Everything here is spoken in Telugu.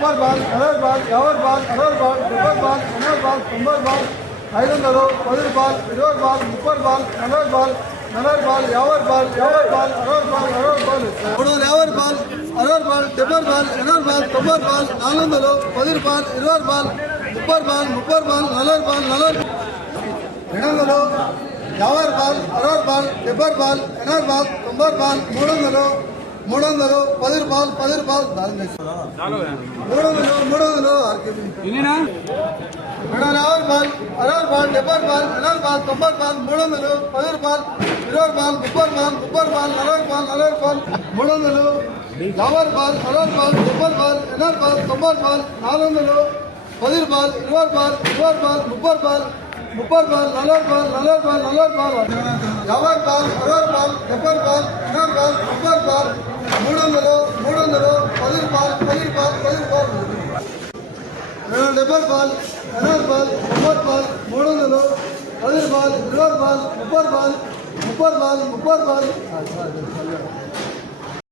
30 ball 40 ball 50 ball 60 ball 70 ball 80 ball 90 ball 500 10 ball 20 ball 30 ball 40 ball 40 ball 50 ball 50 ball 60 ball 60 ball 350 ball 60 ball 70 ball 80 ball 90 ball 400 10 ball 20 ball 30 ball 30 ball 40 ball 40 200 50 ball 60 ball 70 ball 80 ball 90 ball 300 10 ball 10 ball 300 ఇన్నేనా 50 ball 60 ball 70 ball 80 ball 90 ball 300 10 ball 20 ball 30 ball 30 ball 40 ball 40 ball 300 50 ball 60 ball 70 ball 80 ball 90 ball 400 10 ball 20 ball 20 ball 30 ball 30 ball 40 ball 40 ball 40 ball 50 ball 60 ball 70 ball 80 ball 90 ball 300 10 ball 10 ball 10 ball 70 ball 80 ball 90 ball 300 10 ball 20 ball 30 ball 30 ball 30 ball